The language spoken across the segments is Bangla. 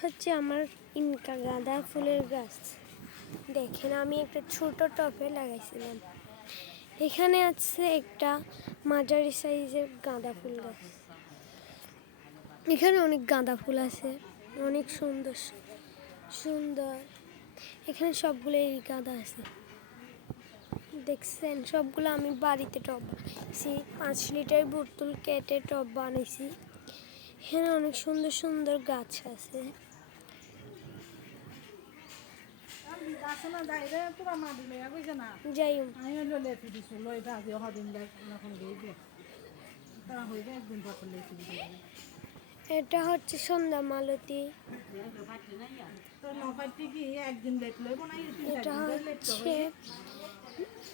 হচ্ছে আমার ইনকা গাঁদা ফুলের গাছ। দেখেন আমি একটা ছোট টবে লাগাইছিলাম। এখানে আছে একটা মাঝারি সাইজের গাঁদা ফুল গাছ। এখানে অনেক গাঁদা ফুল আছে, অনেক সুন্দর সুন্দর। এখানে সবগুলো এই গাঁদা আছে, দেখছেন? সবগুলো আমি বাড়িতে টব বানাইছি, 5 লিটার বোতল কেটে টব বানাইছি। এখানে অনেক সুন্দর সুন্দর গাছ আছে। যাই এটা হচ্ছে সন্ধ্যা মালতী। এটা হচ্ছে,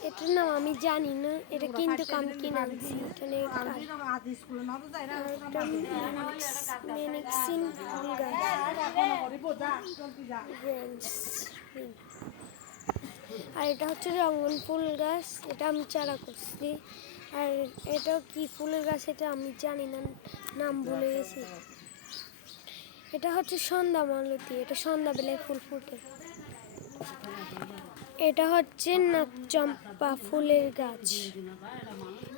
এটার নাম আমি জানি না, এটা কিন্তু আমি কিনে আনছি। এখানে মেনিক্সিন ফুল গাছ, আর এটা হচ্ছে রঙন ফুল গাছ। এটা আমি চারা করছি। আর এটাও কি ফুলের গাছ এটা আমি জানি না, নাম ভুলে গেছি। এটা হচ্ছে সন্ধ্যা মালতী, এটা সন্ধ্যাবেলায় ফুল ফুটে। এটা হচ্ছে নাকচম্পা ফুলের গাছ,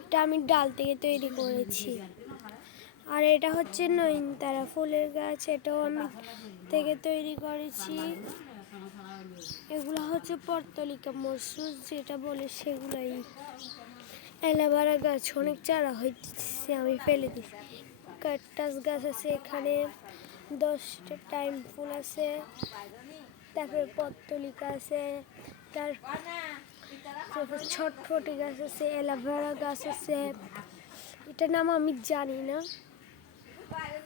এটা আমি ডাল থেকে তৈরি করেছি। আর এটা হচ্ছে নয়নতারা ফুলের গাছ, এটাও আমি থেকে তৈরি করেছি। এগুলো হচ্ছে পর্তলিকা মরসুস যেটা বলে সেগুলাই। অ্যালোভেরা গাছ অনেক চারা হইতেছে, আমি ফেলে দিচ্ছি। ক্যাকটাস গাছ আছে এখানে, 10টা টাইম ফুল আছে। তারপরে পত্তলিকা আছে, তারপর ছটফটি গাছ আছে, অ্যালোভেরা গাছ আছে, এটার নাম আমি জানি না।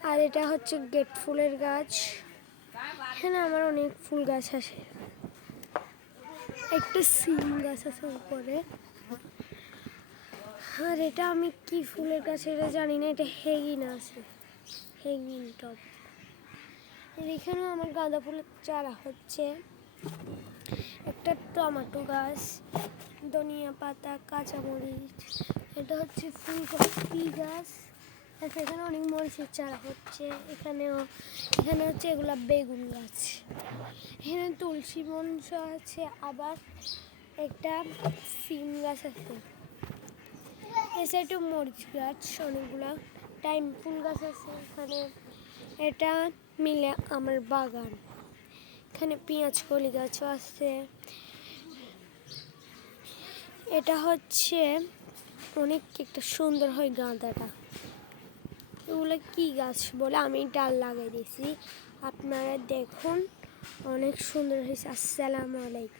আর এটা হচ্ছে গেট ফুলের গাছ। এখানে আমার অনেক ফুল গাছ আছে। একটা সিম গাছ আছে উপরে। আর এটা আমি কি ফুলের গাছ এটা জানি না, এটা হেগিন আছে, হেগিন টব। এখানেও আমার গাঁদা ফুলের চারা হচ্ছে। একটা টমেটো গাছ, ধনিয়া পাতা, কাঁচামরিচ। এটা হচ্ছে ফুলকপি গাছ। এখানে অনেক মরিচের চারা হচ্ছে। এখানে হচ্ছে এগুলা বেগুন গাছ। এখানে তুলসী মঞ্চ আছে, আবার একটা সিম গাছ আছে। এই সাইডে মরিচ গাছ অনেকগুলা, টাইম ফুল গাছ আছে এখানে। এটা মিলে আমার বাগান। এখানে পেঁয়াজ কলি গাছও আছে। এটা হচ্ছে অনেক একটা সুন্দর হয় গাঁদাটা। এগুলো কি গাছ বলে আমি ডাল লাগাই দিয়েছি, আপনারা দেখুন, অনেক সুন্দর হয়েছে। আসসালামু আলাইকুম।